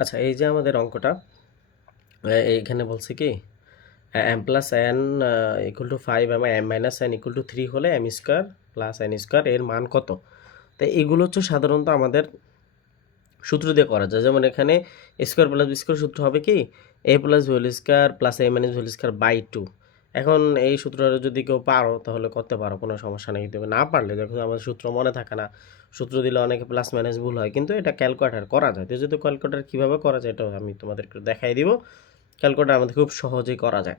আচ্ছা, এই যে আমাদের অঙ্কটা এইখানে বলছে কি M plus N equal to 5 এবং M minus N equal to 3 হলে M square plus N square এর মান কত। তো এগুলো হচ্ছে সাধারণত আমাদের সূত্র দিয়ে করা যায়। যেমন এখানে স্কোয়ার প্লাস বি স্কোয়ার সূত্র হবে কি a plus whole square plus a minus whole square by 2। এখন এই সূত্রটা যদি কেউ পারো তাহলে করতে পারো, কোনো সমস্যা নেই। কিন্তু না পারলে, যখন আমাদের সূত্র মনে থাকে না, সূত্র দিলে অনেকে প্লাস মাইনাস ভুল হয়, কিন্তু এটা ক্যালকুলেটার করা যায়। তো যদি ক্যালকুলেটার কীভাবে করা যায় এটা আমি তোমাদেরকে দেখাই দিব। ক্যালকুলেটার আমাদের খুব সহজেই করা যায়।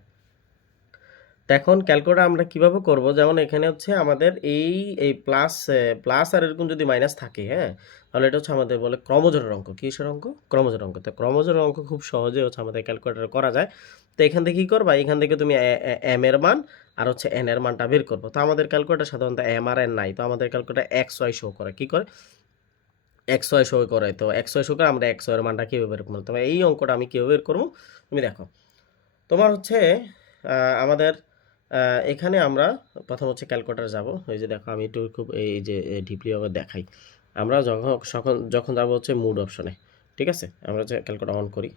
তো এখন ক্যালকুলেটার আমরা কিভাবে করব, যেমন এখানে হচ্ছে আমাদের এই এই প্লাস প্লাস আর এরকম যদি মাইনাস থাকে, হ্যাঁ, তাহলে এটা হচ্ছে আমাদের বলে ক্রমজোড়ের অঙ্ক। কিসের অঙ্ক? ক্রমজোড় অঙ্ক। তো ক্রমজোড়ের অঙ্ক খুব সহজে হচ্ছে আমাদের ক্যালকুলেটারে করা যায়। তো এখান থেকে কী করবা, এখান থেকে তুমি এম এর মান আর হচ্ছে এন এর মানটা বের করবো। তো আমাদের ক্যালকুলেটার সাধারণত এম আর এন নাই, তো আমাদের ক্যালকুলেটার এক্স ওয়াই শো করে। কী করে? এক্স ওয়াই শো করে। তো এক্স ওয়াই শো করে আমরা এক্স ওয়াই এর মানটা কীভাবে বের করবো, তবে এই অঙ্কটা আমি কীভাবে বের করবো তুমি দেখো। তোমার হচ্ছে আমাদের এখানে আমরা প্রথম হচ্ছে ক্যালকুলেটার যাব। এই যে দেখো আমি একটু খুব এই যে ডিপলিভাবে দেখাই। আমরা যখন যাবো হচ্ছে মুড অপশনে, ঠিক আছে? আমরা হচ্ছে ক্যালকুলেটার অন করি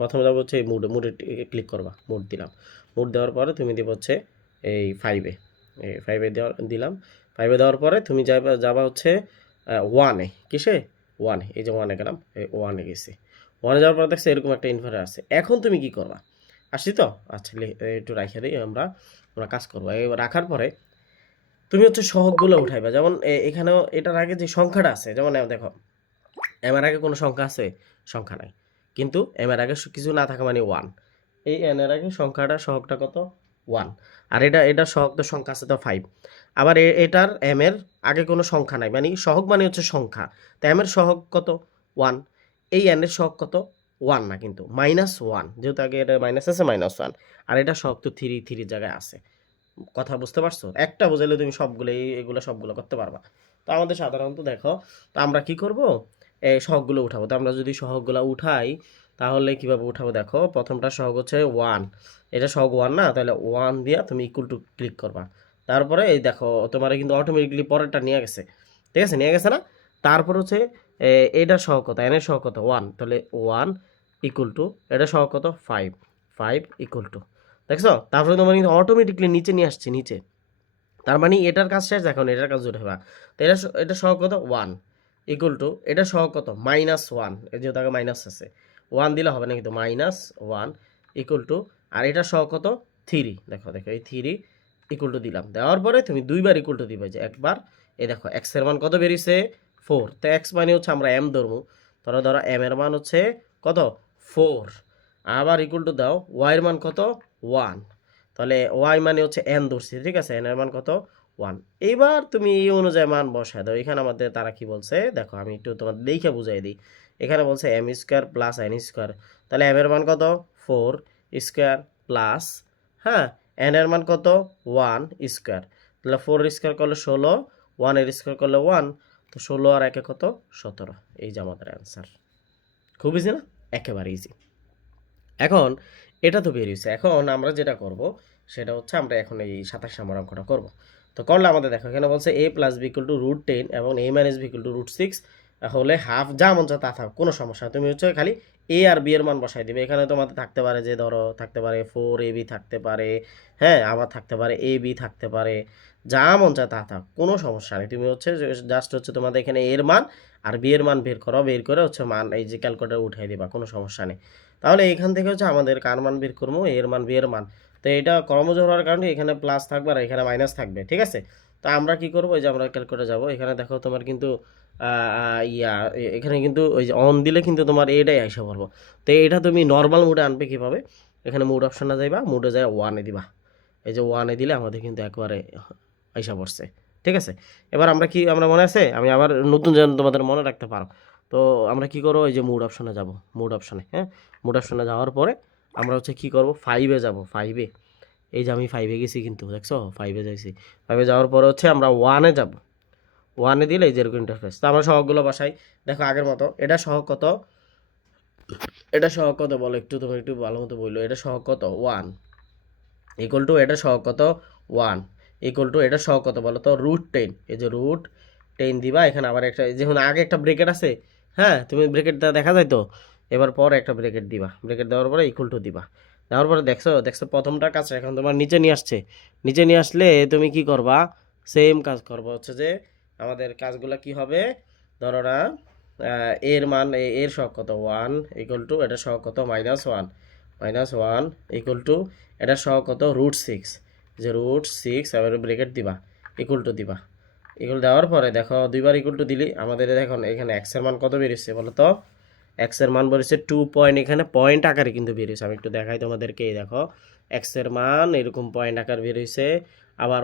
প্রথমে যাবো হচ্ছে এই মুডে ক্লিক করবা। মুড দিলাম। মুড দেওয়ার পরে তুমি দিব হচ্ছে এই 5-এ। এই 5-এ দিলাম। 5-এ দেওয়ার পরে তুমি যাবা হচ্ছে 1-এ। কিসে? 1-এ। এই যে 1-এ গেলাম, এই 1-এ গেছি। 1-এ যাওয়ার পরে দেখছি এরকম একটা ইনভার্টার আছে। এখন তুমি কি করবা? আসছি তো? আচ্ছা, একটু রাইখা দিই। আমরা কাজ করবো। রাখার পরে তুমি হচ্ছে সহগগুলো উঠাইবা। যেমন এখানেও এটার আগে যে সংখ্যাটা আছে, যেমন দেখো এম এর আগে কোনো সংখ্যা আছে? সংখ্যা নাই। কিন্তু এম এর আগে কিছু না থাকা মানে 1। এই এন এর আগে সহগটা কত? 1। আর এটা সহগ তো সংখ্যা আছে তো 5। আবার এটার এম এর আগে কোনো সংখ্যা নাই, মানে সহগ মানে হচ্ছে সংখ্যা। তো এম এর সহগ কত? 1। এই এন এর সহগ কত? 1 না, কিন্তু -1, যেহেতু আগে এটা মাইনাস আছে, -1। আর এটা সহগ তো 3 জায়গায় আছে। কথা বুঝতে পারছো? একটা বুঝাইলে তুমি এগুলো সবগুলো করতে পারবা। তো আমাদের সাধারণত দেখো, তো আমরা কি করব, এই সহগগুলো উঠাবো। তো আমরা যদি সহগগুলো উঠাই তাহলে কিভাবে উঠাবো দেখো। প্রথমটা সহগ হচ্ছে 1। এটা সহগ 1 না, তাহলে 1 দিয়া তুমি ইকুয়াল টু ক্লিক করবা। তারপরে এই দেখো তোমার কিন্তু অটোমেটিকলি পরেরটা নিয়ে গেছে। ঠিক আছে, নিয়ে গেছে না? তারপর হচ্ছে এটার সহগ কত? এন এর সহগ কত? 1। তাহলে 1 ইকুয়াল টু এটা সহগ কত? 5। 5 ইকুয়াল টু, দেখছো? তারপরে তোমার কিন্তু অটোমেটিকলি নিচে নিয়ে আসছে, নিচে। তার মানে এটার কাজ শেষ, এখন এটার কাজ উঠাবা। তো এটা সহগ কত? 1 ইকুয়াল টু এটা সহগ কত? -1। এই যেহেতু আগে মাইনাস আছে, 1 দিলে হবে না, কিন্তু -1 ইকুয়াল টু, আর এটা সহগ কত? 3। দেখো এই 3 ইকুয়াল টু দিলাম। দেওয়ার পরে তুমি দুইবার ইকুয়াল টু দিবে, যে একবার। এই দেখো এক্স এর মান কত বেরিয়েছে? 4। তো এক্স মানে হচ্ছে আমরা এম ধরবো। ধরো এম এর মান হচ্ছে কত? 4। আবার ইকুয়াল টু দাও, ওয়াই এর মান কত? 1। তাহলে ওয়াই মানে হচ্ছে এন ধরছি, ঠিক আছে? এন এর মান কত? 1। এইবার তুমি এই অনুযায়ী মান বসায় দাও। এখানে আমাদের তারা কি বলছে দেখো, আমি একটু তোমাদের দেখে বুঝাই দিই। এখানে বলছে M square plus N square. তাহলে এম এর মান কত? 4 স্কোয়ার প্লাস, হ্যাঁ, এন এর মান কত? 1 স্কোয়ার। তাহলে 4 স্কোয়ার করলে 16, 1 এর স্কোয়ার করলে 1। তো 16 আর 1 কত? 17। এই যে আমাদের অ্যান্সার। খুব ইজি না? একেবারে ইজি। এখন এটা তো বেরিয়েছে। এখন আমরা যেটা করব সেটা হচ্ছে আমরা এখন এই 27 নম্বর অঙ্কটা করব। তো করলে আমাদের দেখো এখানে বলছে a plus B equal to √10 এবং a minus B equal to √6 হলে হাফ, যা মন চায় তা থাক, কোনো সমস্যা না। তুমি হচ্ছে খালি a আর b এর মান বসাই দিবে। এখানে তোমাদের থাকতে পারে, যে ধরো থাকতে পারে 4ab থাকতে পারে, হ্যাঁ, আবার থাকতে পারে ab থাকতে পারে, যা মন চায় তা থাক, কোনো সমস্যা নেই। তুমি হচ্ছে জাস্ট হচ্ছে তোমাদের এখানে a এর মান আর b এর মান বের করো, বের করে হচ্ছে মান এই যে ক্যালকুলেটরে উঠাই দিবা, কোনো সমস্যা নেই। তাহলে এখান থেকে হচ্ছে আমাদের কার মান বের করবো? এর মান, বি এর মান। তো এটা ক্রমজোড় হওয়ার কারণে এখানে প্লাস থাকবে আর এখানে মাইনাস থাকবে, ঠিক আছে? তো আমরা কি করবো, এই যে আমরা ক্যালকুলেটর যাব। এখানে দেখো তোমার কিন্তু এখানে কিন্তু ওই যে অন দিলে কিন্তু তোমার এটাই আইসা পড়বো। তো এটা তুমি নর্মাল মোডে আনবে কিভাবে? এখানে মোড অপশনে যাইবা, মোডে যাই 1-এ দিবা। এই যে 1-এ দিলে আমাদের কিন্তু একবারে আইসা পড়ছে, ঠিক আছে? এবার আমরা মনে আছে, আমি আবার নতুন যেন তোমাদের মনে রাখতে পারো। তো আমরা কি করবো, এই যে মুড অপশনে যাব, মুড অপশনে, হ্যাঁ, মুড অপশনে যাওয়ার পরে আমরা হচ্ছে কি করব, 5-এ যাব। 5-এ, এই যে আমি 5-এ গেছি, কিন্তু দেখছো 5-এ যাইছি। 5-এ যাওয়ার পরে হচ্ছে আমরা 1-এ যাব। 1-এ দিলে এই যে এরকম ইন্টারফেস। তো আমরা সহগগুলো বসাই। দেখো আগের মতো এটা সহগ কত? এটা সহগ কত বলো একটু, তুমি একটু ভালো মতো বললো। এটা সহগ কত? 1 ইকুয়াল টু এটা সহগ কত? 1 ইকুয়াল টু এটা সহগ কত বলো তো? √10। এই যে √10 দিবা। এখানে আবার একটা, যেমন আগে একটা ব্রেকেট আছে, হ্যাঁ, তুমি ব্রেকেটটা দেখা যায় তো, এবার পর একটা ব্রেকেট দিবা, ব্রেকেট দেওয়ার পরে ইকুয়াল টু দিবা, দেওয়ার পরে দেখছো দেখছো প্রথমটার কাছে এখন তোমার নিচে নিয়ে আসছে, নিচে নিয়ে আসলে তুমি কি করবা, সেম কাজ করবা, হচ্ছে যে আমাদের কাজগুলো কি হবে, ধরো না এর মান এর সহগ কত 1 ইকুয়াল টু এটা সহগ কত -1, -1 ইকুয়াল টু এটা সহগ কত √6, যে √6 এবার ব্রেকেট দিবা, ইকুয়াল টু দিবা, ইকুয়াল দেওয়ার পরে দেখো দুইবার ইকুয়াল টু দিলি আমাদের এখন এখানে এক্স এর মান কত বেরিয়েছে বলো তো, এক্স এর মান বেরিয়েছে 2 পয়েন্ট, এখানে পয়েন্ট আকারে কিন্তু বেরিয়েছে, আমি একটু দেখাই তোমাদেরকে, এই দেখো এক্স এর মান এরকম পয়েন্ট আকার বেরিয়েছে, আবার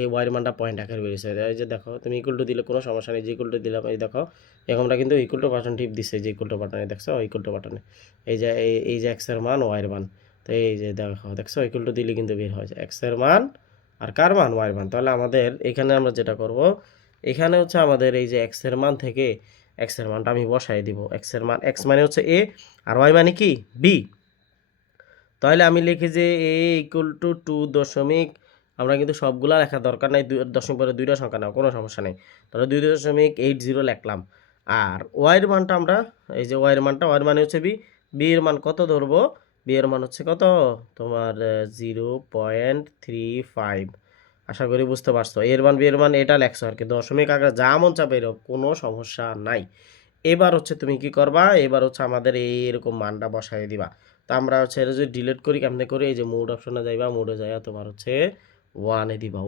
এই ওয়াই এর মানটা পয়েন্ট আকারে বেরিয়েছে, এই যে দেখো তুমি ইকুয়াল টু দিলে কোনো সমস্যা নেই, যে ইকুয়াল টু দিলাম, এই দেখো এখানটা কিন্তু ইকুয়াল টু বাটন টিপ দিচ্ছে, যে ইকুয়াল টু বাটনে দেখছো ইকুয়াল টু বাটনে, এই যে এই যে এক্স এর মান ওয়াই এর মান, তো এই যে দেখো দেখছো ইকুয়াল টু দিলে কিন্তু বের হয় এক্স এর মান আর কার মান ওয়াই এর মান, তাহলে আমাদের এখানে আমরা যেটা করব, এখানে হচ্ছে আমাদের এই যে এক্স এর মান থেকে এক্স এর মানটা আমি বসাই দিব, এক্স এর মান এক্স মানে হচ্ছে এ আর ওয়াই মানে কি বি, তাহলে আমি লিখি যে এ ইকুয়াল টু 2 আমরা কিন্তু সবগুলা লেখা দরকার নাই, দশমিক পরে দুইটা সংখ্যা নাও কোনো সমস্যা নেই, তাহলে 2.80 লিখলাম, আর ওয়াই এর মানটা আমরা এই যে ওয়াই এর মানটা ওয়াই এর মানে হচ্ছে বি, বি এর মান কত ধরবো, বি এর মান হচ্ছে কত তোমার 0.35, আশা করি বুঝতে পারছো, এর মান বি এর মান এটা লেখছো আর কি, দশমিক আকারে যা মন চাপে এরকম কোনো সমস্যা নাই। এবার হচ্ছে তুমি কি করবা, এবার হচ্ছে আমাদের এইরকম মানটা বসাই দিবা, তো আমরা হচ্ছে এটা যদি ডিলিট করি কেমনে করি, এই যে মোড অপশনে যাইবা, মোডে যাইয়া তোমার হচ্ছে ওয়ানে দিবা,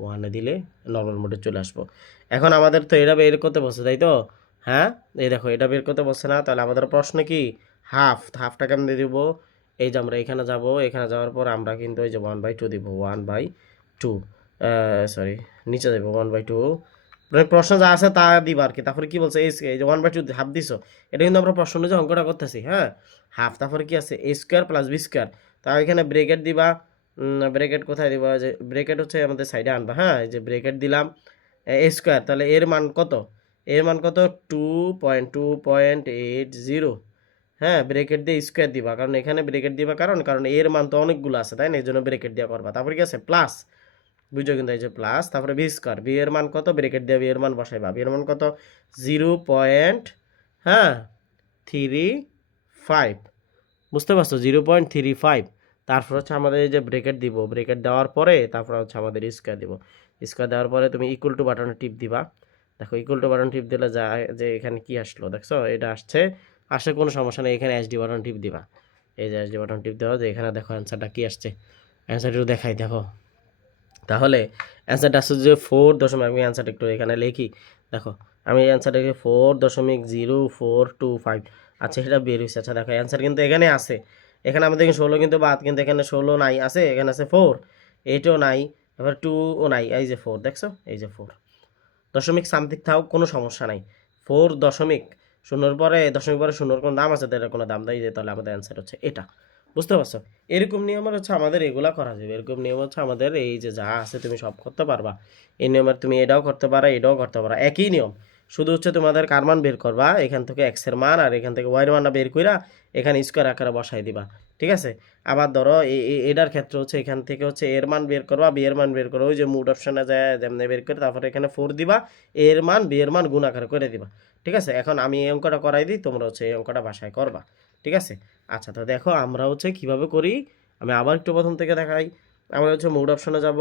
ওয়ানে দিলে নর্মাল মোডে চলে আসবো। এখন আমাদের তো এটা বের করতে বলছে তাই তো, হ্যাঁ এই দেখো এটা বের করতে বলছে না, তাহলে আমাদের প্রশ্ন কি হাফটা কেমনে দিব, এই যে আমরা এখানে যাব, এখানে যাওয়ার পর আমরা কিন্তু এই যে 1/2 দিব, 1/2, সরি নিচে যাবো 1/2, মানে প্রশ্ন যা আছে তা দিবা আর কি, তারপরে কি বলছে এই যে 1/2 হাফ দিছো, এটা কিন্তু আমরা প্রশ্ন অনুযায়ী অঙ্কটা করতেছি, হ্যাঁ হাফ, তারপরে কি আছে a square plus B square, তা এখানে ব্রেকেট দিবা, ব্রেকেট কোথায় দিবা, যে ব্রেকেট হচ্ছে আমাদের সাইডে আনবা, হ্যাঁ এই যে ব্রেকেট দিলাম এ স্কোয়ার, তাহলে এর মান কত, এর মান কত 2.80, হ্যাঁ ব্রেকেট দিয়ে স্কোয়ার দিবা, কারণ এখানে ব্রেকেট দিবা কারণ কারণ এর মান তো অনেকগুলো আছে তাই না, এই জন্য ব্রেকেট দিয়ে করবা, তারপরে কি আছে প্লাস, বুঝছো কিন্তু এই যে প্লাস, তারপরে বি স্কোয়ার, বি এর মান কত ব্রেকেট দিয়ে বি এর মান বসাইবা, বি এর মান কত 0. হ্যাঁ 35, বুঝতে পারছো 0.35, তারপর হচ্ছে আমাদের এই যে ব্রেকেট দিব, ব্রেকেট দেওয়ার পরে তারপর হচ্ছে আমাদের স্কোয়ার দিব, স্কোয়ার দেওয়ার পরে তুমি ইকুয়াল টু বাটনে টিপ দিবা, দেখো ইকুয়াল টু বাটন টিপ দিলে যা যে এখানে কি আসলো দেখছো এটা আসে কোনো সমস্যা নেই, এখানে এসডি বাটন টিপ দিবা, এই যে এসডি বাটন টিপ দেওয়া যে এখানে দেখো অ্যান্সারটা কি আসছে, অ্যান্সারটা দেখাই দেখো, তাহলে অ্যান্সারটা আসছে যে 4 আমি অ্যান্সারটা একটু এখানে লিখি, দেখো আমি অ্যান্সারটাকে 4.0425, আচ্ছা এটা বের হয়েছে, আচ্ছা দেখো অ্যান্সার কিন্তু এখানে আছে, এখানে আমাদের 16 কিন্তু বাদ, কিন্তু এখানে 16 নাই আছে, এখানে আছে 4, 8ও নাই, এবার 2ও নাই, এই যে 4 দেখছো এই যে 4 দশমিক সামথিং থাও কোনো সমস্যা নাই, 4 দশমিক শূন্যর কোনো দাম আছে, তাদের কোনো দাম দেয় যে, তাহলে আমাদের অ্যান্সার হচ্ছে এটা, বুঝতে পারছো, এরকম নিয়মের হচ্ছে আমাদের এগুলা করা যাবে, এরকম নিয়ম হচ্ছে আমাদের এই যে যা আছে তুমি সব করতে পারবা, এই নিয়মের তুমি এটাও করতে পারো এটাও করতে পারো, একই নিয়ম, শুধু হচ্ছে তোমাদের কার মান বের করবা, এখান থেকে এক্স এর মান আর এখান থেকে ওয়াই এর মানটা বের কইরা এখানে স্কোয়ার আকারে বসাই দিবা, ঠিক আছে, আবার ধরো এটার ক্ষেত্রে হচ্ছে এখান থেকে হচ্ছে এর মান বের করবা, বি এর মান বের করো, ওই যে মুড অপশনে যায় যেমনি বের করে তারপরে এখানে 4 দিবা, এর মান বি এর মান গুণ আকারে করে দিবা, ঠিক আছে, এখন আমি এই অঙ্কটা করাই দিই, তোমরা হচ্ছে এই অঙ্কটা বাসায় করবা, ঠিক আছে। আচ্ছা তো দেখো আমরা হচ্ছে কিভাবে করি, আমি আবার একটু প্রথম থেকে দেখাই, আমরা হচ্ছে মুড অপশনে যাব,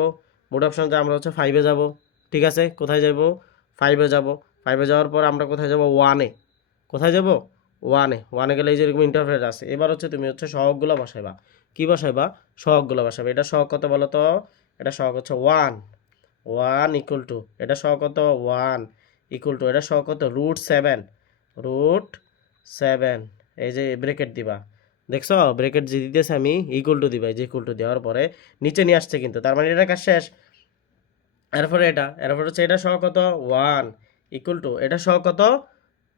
মুড অপশনে আমরা হচ্ছে 5-এ যাব, ঠিক আছে, কোথায় যাব 5-এ যাব, 5-এ যাওয়ার পর আমরা কোথায় যাব 1-এ, কোথায় যাব 1-এ গেলে এই যে এরকম ইন্টারফেস আছে, এবার হচ্ছে তুমি হচ্ছে সহগগুলো বসাইবা, কি বসাইবা সহগগুলো বসাবে, এটা সহগ কত বলো তো, এটা সহগ হচ্ছে 1 ইকুয়াল টু, এটা সহগ কত 1 ইকুয়াল টু, এটা সহগ কত √7, এই যে ব্রেকেট দিবা, দেখছো ব্রেকেট যে দিতেছে আমি ইকুয়াল টু দিবা, যে ইকুয়াল টু দেওয়ার পরে নিচে নিয়ে আসছে কিন্তু, তার মানে এটা কাজ শেষ, এরপর হচ্ছে এটা সহ কত 1 ইকুয়াল টু, এটা সহ কত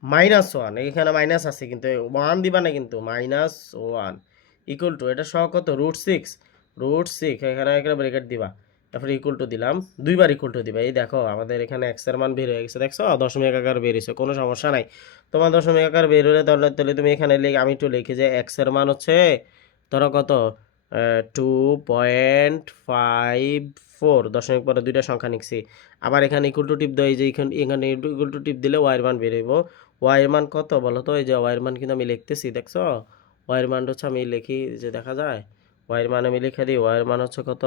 -1, এখানে মাইনাস আছে কিন্তু 1 দিবা না কিন্তু -1 ইকুয়াল টু, এটা সহ কত √6, এখানে একটা ব্রেকেট দিবা, তারপরে ইকুয়াল টু দিলাম, দুইবার ইকুয়াল টু দিবা, এই দেখো আমাদের এখানে এক্স এর মান বের হয়ে গেছে, দেখছো দশমিক আকার বের হয়েছে, কোনো সমস্যা নাই, তোমার দশমিক আকার বের হলে তাহলে তুমি এখানে আমি একটু লিখি যে এক্স এর মান হচ্ছে ধরো কত 2.54, দশমিক পরে দুইটা সংখ্যা নিচ্ছি, আবার এখানে ইকুয়াল টু টিপ দেয়, যে এখানে ইকুয়াল টু টিপ দিলে ওয়াই এর মান বের হইব, ওয়াই এর মান কত বলো তো? এই যে ওয়াই এর মান কিন্তু আমি লিখতেছি, দেখছো? ওয়াই এর মান হচ্ছে, আমি লিখি যে দেখা যায়, ওয়াই এর মান আমি লিখে দিই, ওয়াই এর মান হচ্ছে কত?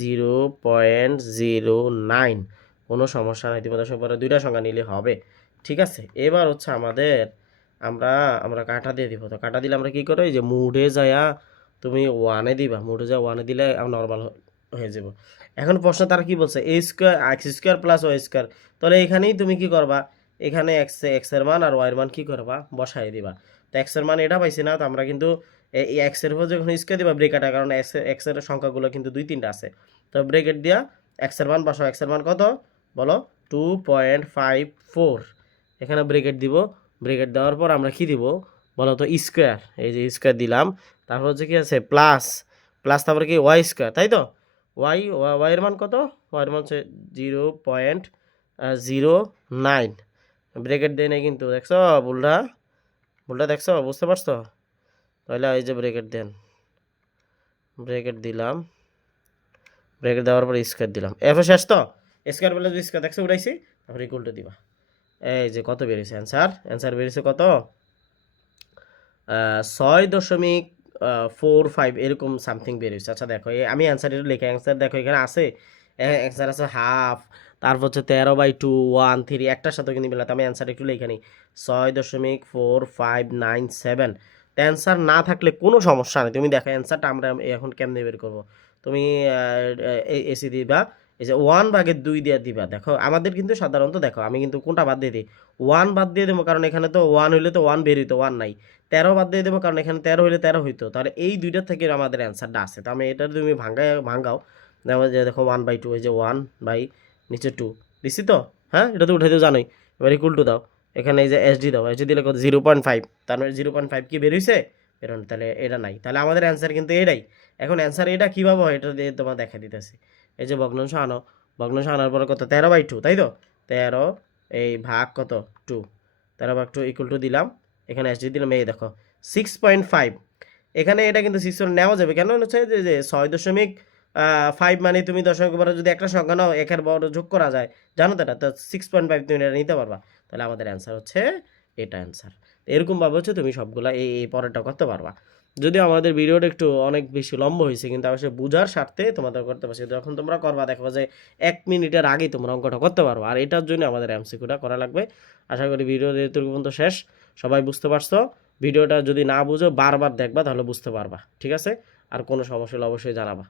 0.09। কোনো সমস্যা নাই, তুমি দশমিক পরে দুইটা সংখ্যা নিলে হবে। ঠিক আছে, এবার হচ্ছে আমাদের আমরা আমরা কাটা দিয়ে দিব। তো কাটা দিলে আমরা কি করো, এই যে মুডে যায়া তুমি ওয়ানে দিবা, মুডে যা ওয়ানে দিলে নর্মাল হয়ে যাব। এখন প্রশ্ন তারা কি বলছে, a square x square plus y square. তাহলে এখানেই তুমি কি করবা, এখানে এক্স এর মান আর ওয়াই এর মান কি করবা, বসাই দিবা। তো এক্স এর মান এটা পাইছি না, তো আমরা কিন্তু এই এক্স এর উপর যখন স্কোয়ার দিবা ব্রেকেট, কারণ এক্স এর সংখ্যাগুলো কিন্তু 2-3টা আছে। তো ব্রেকেট দিয়া এক্স এর মান বসাও। এক্স এর মান কত বলো? 2.54। এখানে ব্রেকেট দিব। ব্রেকেট দেওয়ার পর আমরা কি দিব বলো তো? স্কোয়ার। এই যে স্কোয়ার দিলাম, তারপর হচ্ছে কি আছে প্লাস, প্লাস তারপরে কি ওয়াই স্কোয়ার, তাই তো? ওয়াই এর মান কত? ওয়াই এর মান হচ্ছে 0.09। ব্রেকেট দেয় নাই কিন্তু, দেখছো ভুলটা? ভুলটা দেখছো, বুঝতে পারছো? তাহলে এই যে ব্রেকেট দেন, ব্রেকেট দিলাম, ব্রেকেট দেওয়ার পর স্কোয়ার দিলাম, এরপর শেষ তো? স্কোয়ার বলে স্কোয়ার দেখছো উঠাইছি, তারপর ইকুয়াল টু দিবা। এই যে কত বেরিয়েছে অ্যান্সার? অ্যান্সার বেরিয়েছে কত? 6.45 এরকম সামথিং বেরিয়েছে। আচ্ছা দেখো, আমি অ্যান্সার এটা লিখে, অ্যান্সার দেখো এখানে আছে, অ্যান্সার আছে হাফ, তারপর হচ্ছে 13/2, 1, 3, একটার সাথে কিন্তু মিলাতে। আমি অ্যান্সার একটু লিখে নিই, 6.4597। তো অ্যান্সার না থাকলে কোনো সমস্যা নেই, তুমি দেখো অ্যান্সারটা আমরা এখন কেমনে বের করবো। তুমি এসি দিবা, এই যে 1/2 দিয়ে দিবা। দেখো আমাদের কিন্তু সাধারণত, দেখো আমি কিন্তু কোনটা বাদ দিয়ে দিই, 1 বাদ দিয়ে দেবো, কারণ এখানে তো 1 হইলে তো 1 বের হইতো, 1 নাই। 13 বাদ দিয়ে দেবো, কারণ এখানে 13 হইলে 13 হইতো। তাহলে এই দুইটা থেকে আমাদের অ্যান্সারটা আছে। তো আমি এটা তুমি ভাঙাও, দেখো যে দেখো 1/2, এই যে 1 বাই নিচে 2 দিছি তো, হ্যাঁ এটা তো উঠাইতে জানোই। এবার ইকুয়াল টু দাও, এখানে এই যে এসডি দাও, এসডি দিলে কত? 0.5। তার মানে 0.5 কি বের হইছে? বেরোন, তাহলে এটা নাই, তাহলে আমাদের অ্যান্সার কিন্তু এটাই। এখন অ্যান্সার এটা কীভাবে হয় এটা দিয়ে তোমার দেখা দিতেছি। এই যে ভগ্নাংশ আনো, ভগ্নাংশ আনার পরে কত? 13/2, তাই তো? 13 এই ভাগ কত? 2, 13/2 ইকুয়াল টু দিলাম, এখানে এসডি দিলাম, এই দেখো 6.5। এখানে এটা কিন্তু 6 নেওয়া যাবে, কেন হচ্ছে যে 6.5 মানে তুমি দশমিক পরে যদি একটা সংখ্যা নাও, একের বড় যোগ করা যায়, জানো তো? এটা তো 6.5 তুমি এটা নিতে পারবা। তাহলে আমাদের অ্যান্সার হচ্ছে এটা অ্যান্সার। এরকমভাবে হচ্ছে তুমি সবগুলা এই পরেরটা করতে পারবা। যদিও আমাদের ভিডিওটা একটু অনেক বেশি লম্বা হয়েছে, কিন্তু অবশ্যই বোঝার স্বার্থে তোমাদের করতে পারছি। যখন তোমরা করবা দেখবা যে 1 মিনিটের আগেই তোমরা অঙ্কটা করতে পারবা। আর এটার জন্য আমাদের এমসিকিউটা করা লাগবে। আশা করি ভিডিও এতটুকু পর্যন্ত শেষ, সবাই বুঝতে পারছো। ভিডিওটা যদি না বুঝো বারবার দেখবা, তাহলে বুঝতে পারবা। ঠিক আছে? আর কোনো সমস্যা হলে অবশ্যই জানাবা।